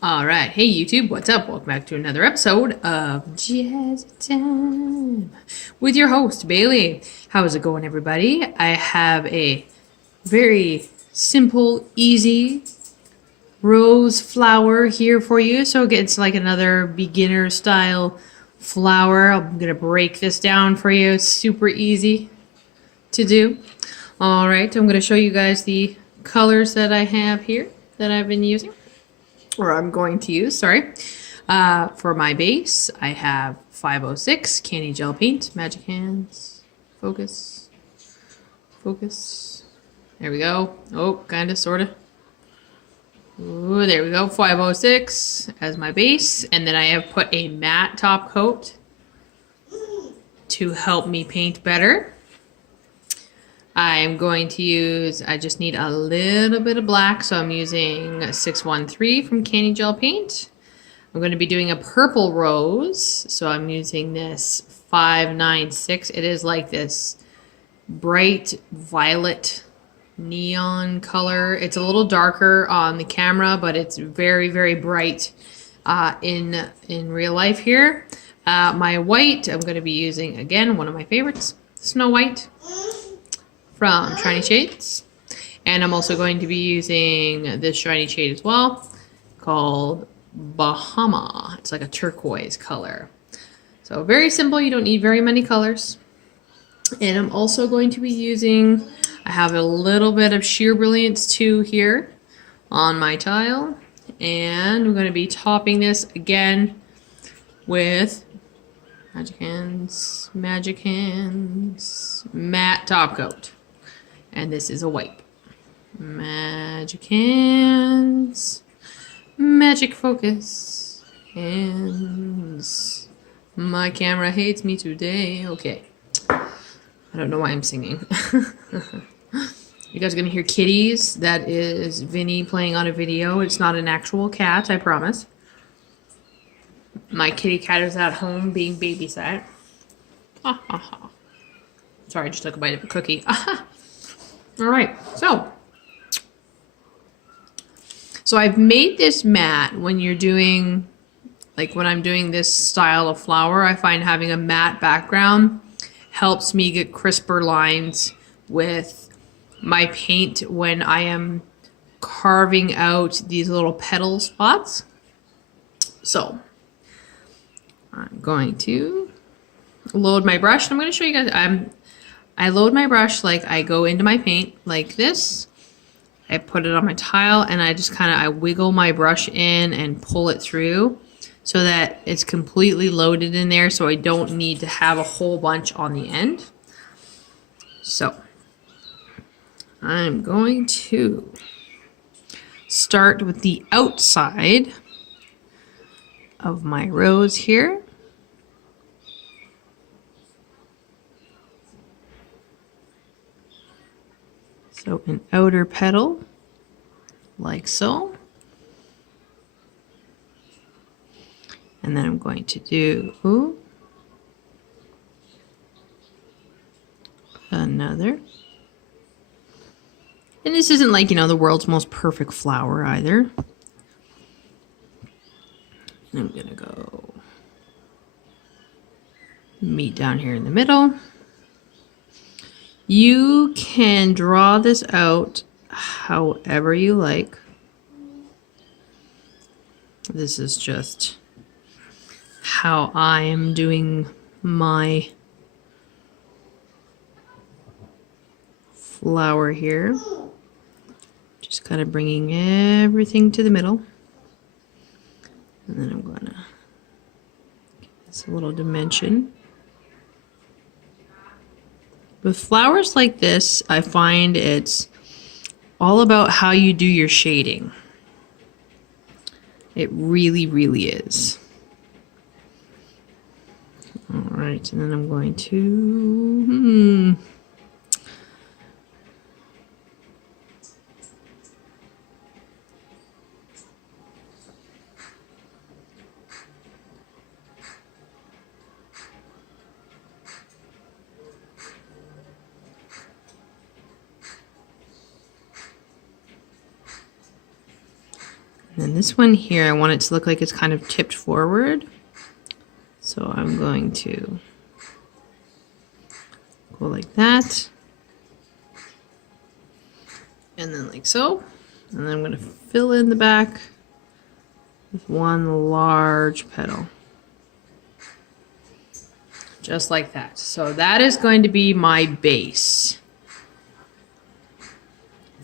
All right, hey YouTube, what's up? Welcome back to another episode of Jazz Time with your host Bailey. How is it going, everybody? I have a very simple, easy rose flower here for you. So it's like another beginner style flower. I'm gonna break this down for you. It's super easy to do. All right, I'm gonna show you guys the colors that I have here that I've been using. Or I'm going to use, sorry. For my base, I have 506 Canni gel paint, magic hands, focus, focus. There we go. Oh, kind of, sort of. Ooh, there we go, 506 as my base. And then I have put a matte top coat to help me paint better. I'm going to use, I just need a little bit of black, so I'm using 613 from Canni Gel Paint. I'm going to be doing a purple rose, so I'm using this 596. It is like this bright violet neon color. It's a little darker on the camera, but it's very, very bright in real life here. My white, I'm going to be using, again, one of my favorites, Snow White from Shiny Shades. And I'm also going to be using this shiny shade as well called Bahama. It's like a turquoise color. So very simple, you don't need very many colors. And I'm also going to be using, I have a little bit of sheer brilliance 2 here on my tile. And I'm going to be topping this again with Magic Hands, matte top coat. And this is a wipe. Magic hands, magic focus, hands. My camera hates me today. Okay. I don't know why I'm singing. You guys are gonna hear kitties. That is Vinny playing on a video. It's not an actual cat, I promise. My kitty cat is at home being babysat. Ha ha ha. Sorry, I just took a bite of a cookie. All right, so I've made this matte. When you're doing, like when I'm doing this style of flower, I find having a matte background helps me get crisper lines with my paint when I am carving out these little petal spots. So I'm going to load my brush. I'm going to show you guys. I load my brush, like I go into my paint like this. I put it on my tile and I just kind of, I wiggle my brush in and pull it through so that it's completely loaded in there, so I don't need to have a whole bunch on the end. So I'm going to start with the outside of my rose here. So an outer petal, like so. And then I'm going to do another. And this isn't like, you know, the world's most perfect flower either. And I'm gonna go meet down here in the middle. You can draw this out however you like. This is just how I am doing my flower here. Just kind of bringing everything to the middle. And then I'm gonna give this a little dimension. With flowers like this, I find it's all about how you do your shading. It really, really is. All right, and then I'm going to, And this one here, I want it to look like it's kind of tipped forward. So I'm going to go like that. And then like so. And then I'm going to fill in the back with one large petal. Just like that. So that is going to be my base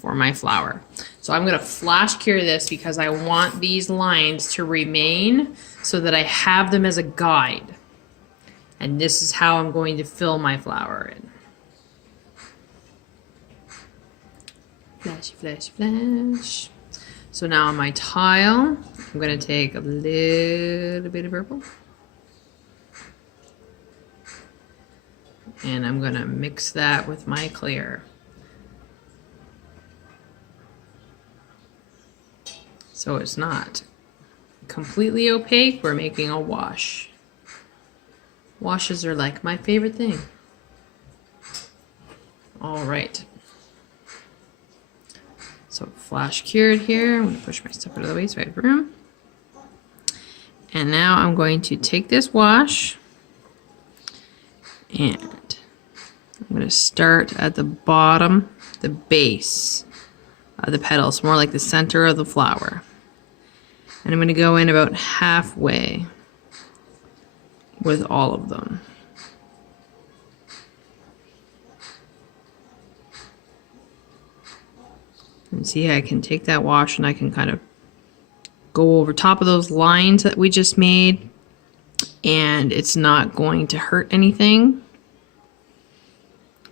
for my flower. So I'm going to flash cure this because I want these lines to remain so that I have them as a guide. And this is how I'm going to fill my flower in. Flash, flash, flash. So now on my tile, I'm going to take a little bit of purple. And I'm going to mix that with my clear. So it's not completely opaque, we're making a wash. Washes are like my favorite thing. All right. So flash cured here. I'm going to push my stuff out of the way so I have room. And now I'm going to take this wash and I'm going to start at the bottom, the base of the petals, more like the center of the flower. And I'm going to go in about halfway with all of them. And see, I can take that wash and I can kind of go over top of those lines that we just made, and it's not going to hurt anything.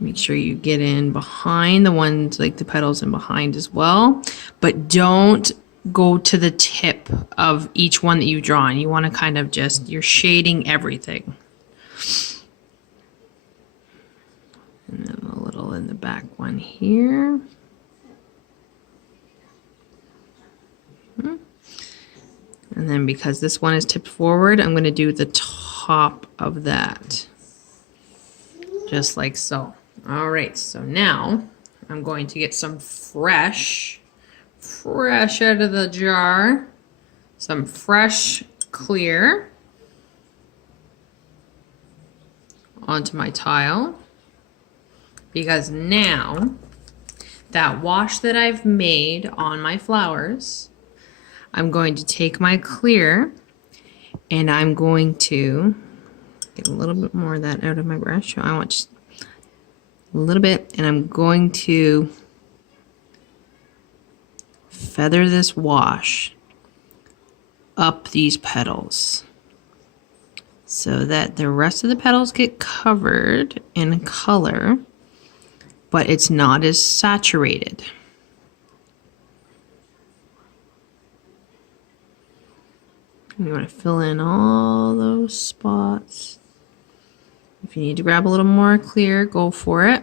Make sure you get in behind the ones, like the petals in behind as well, but don't go to the tip of each one that you've drawn. You want to kind of just, you're shading everything. And then a little in the back one here. And then because this one is tipped forward, I'm going to do the top of that. Just like so. All right, so now I'm going to get some fresh out of the jar, some fresh clear onto my tile, because now that wash that I've made on my flowers, I'm going to take my clear and I'm going to get a little bit more of that out of my brush. I want just a little bit, and I'm going to feather this wash up these petals so that the rest of the petals get covered in color, but it's not as saturated. You want to fill in all those spots. If you need to grab a little more clear, go for it.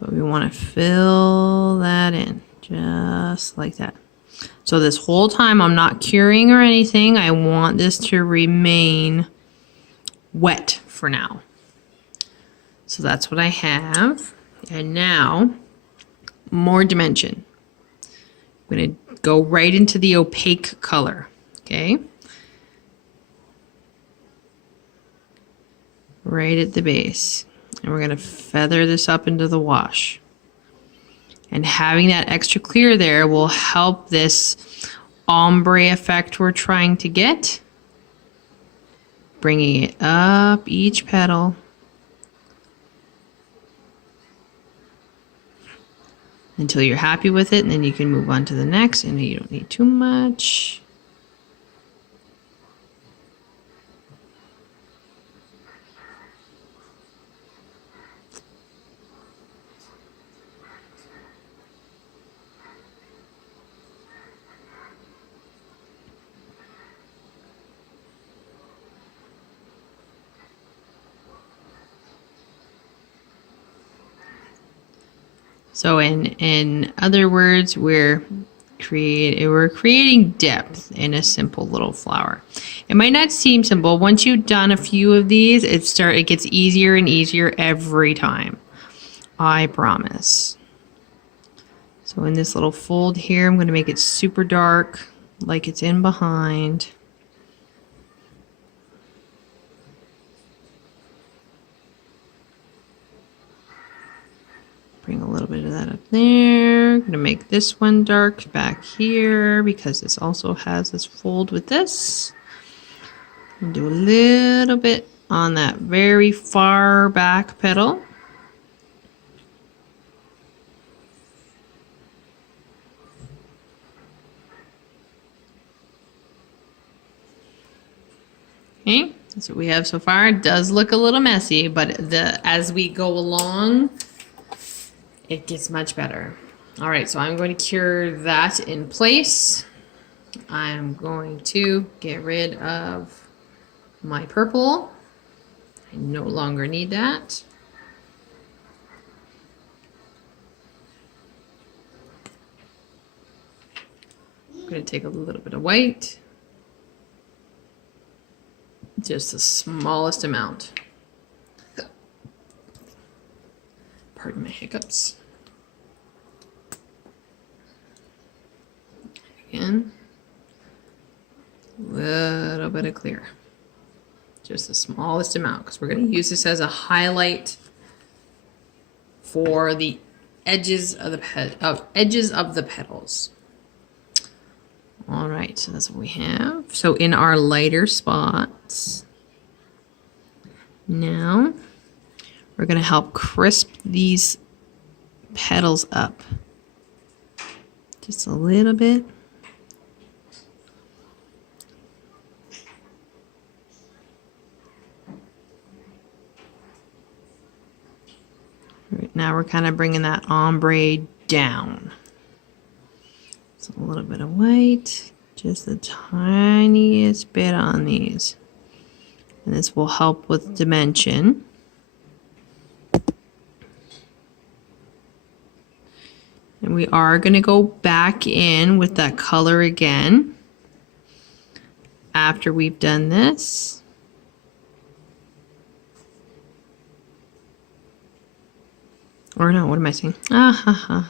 But we want to fill that in just like that. So this whole time I'm not curing or anything. I want this to remain wet for now. So that's what I have. And now, more dimension. I'm going to go right into the opaque color. Okay, right at the base, and we're going to feather this up into the wash, and having that extra clear there will help this ombre effect we're trying to get, bringing it up each petal until you're happy with it, and then you can move on to the next, and you don't need too much. So in other words, we're creating depth in a simple little flower. It might not seem simple. Once you've done a few of these, it gets easier and easier every time. I promise. So in this little fold here, I'm going to make it super dark, like it's in behind. Bring a little bit of that up there. I'm going to make this one dark back here because this also has this fold with this. And do a little bit on that very far back petal. Okay, that's what we have so far. It does look a little messy, but as we go along, it gets much better. All right, so I'm going to cure that in place. I'm going to get rid of my purple. I no longer need that. I'm going to take a little bit of white. Just the smallest amount. Pardon my hiccups. Again, a little bit of clear. Just the smallest amount, because we're going to use this as a highlight for the edges of the petals. All right, so that's what we have. So in our lighter spots, now we're going to help crisp these petals up just a little bit. Right, now we're kind of bringing that ombre down. So a little bit of white, just the tiniest bit on these. And this will help with dimension. And we are going to go back in with that color again after we've done this. Or no, what am I saying?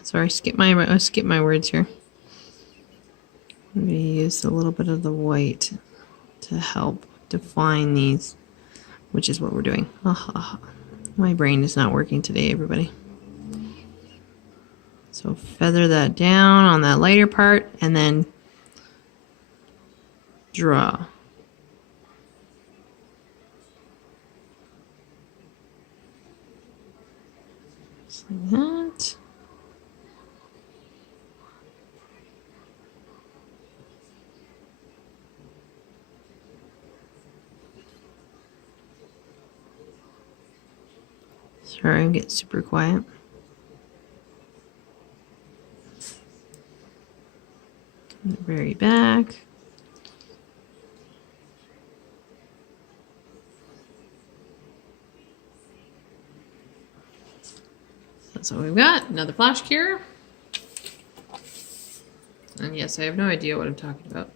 Sorry, skip my words here. I'm going to use a little bit of the white to help define these, which is what we're doing. My brain is not working today, everybody. So feather that down on that lighter part and then draw. Just like that. Sorry, I'm getting super quiet. The very back. That's what we've got. Another flash cure. And yes, I have no idea what I'm talking about.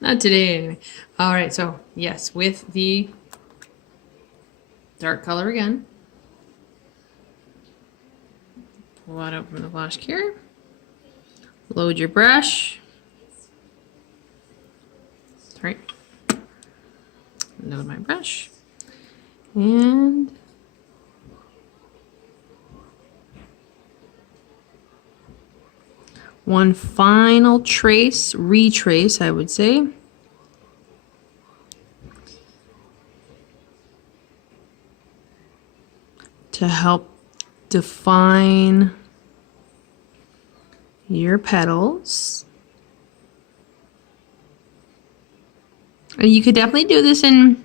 Not today, anyway. All right, so yes, with the dark color again. Pull that out from the flash cure. Load your brush. Sorry. Load my brush. And one final retrace, I would say. To help define your petals. And you could definitely do this in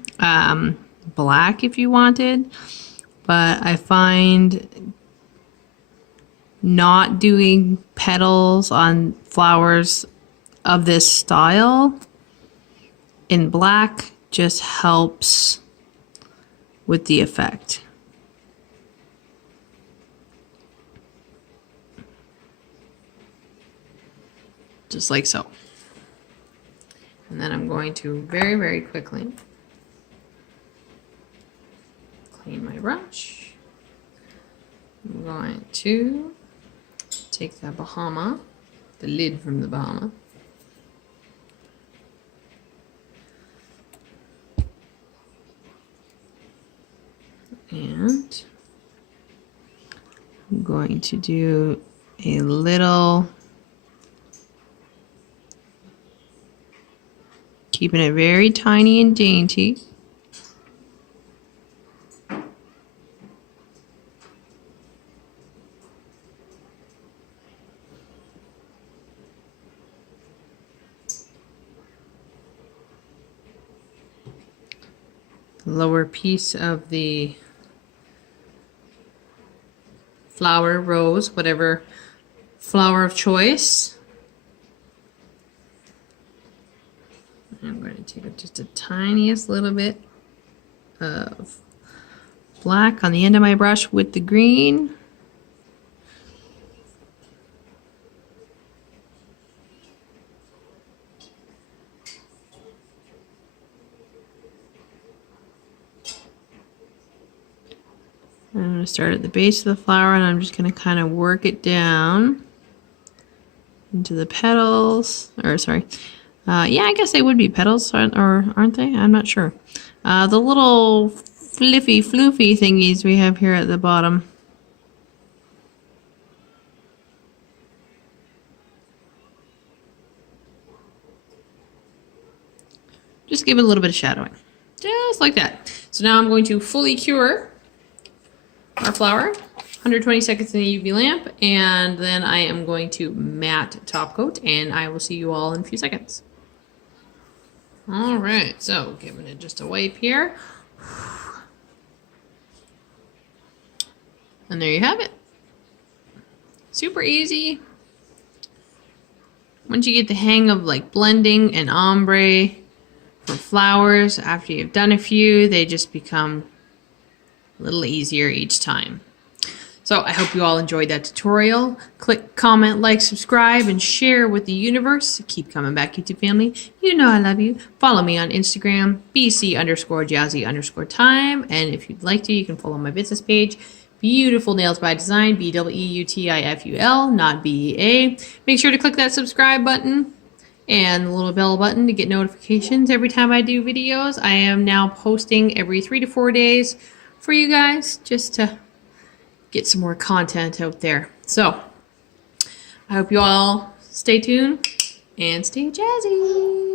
black if you wanted, but I find not doing petals on flowers of this style in black just helps with the effect. Just like so. And then I'm going to very, very quickly clean my brush. I'm going to take the Bahama, the lid from the Bahama. And I'm going to do a little, keeping it very tiny and dainty. Lower piece of the flower, rose, whatever flower of choice. I'm going to take just the tiniest little bit of black on the end of my brush with the green. I'm going to start at the base of the flower, and I'm just going to kind of work it down into the petals, or sorry, yeah, I guess they would be petals, or aren't they? I'm not sure. The little fliffy, floofy thingies we have here at the bottom. Just give it a little bit of shadowing, just like that. So now I'm going to fully cure our flower, 120 seconds in the UV lamp, and then I am going to matte top coat, and I will see you all in a few seconds. All right, so giving it just a wipe here. And there you have it. Super easy. Once you get the hang of like blending and ombre for flowers, after you've done a few, they just become a little easier each time. So I hope you all enjoyed that tutorial. Click, comment, like, subscribe, and share with the universe. Keep coming back, YouTube family. You know I love you. Follow me on Instagram, BC_Jazzy_time. And if you'd like to, you can follow my business page, Beautiful Nails by Design, BEUTIFUL, not BEA. Make sure to click that subscribe button and the little bell button to get notifications every time I do videos. I am now posting every 3 to 4 days for you guys, just to get some more content out there. So I hope you all stay tuned and stay jazzy.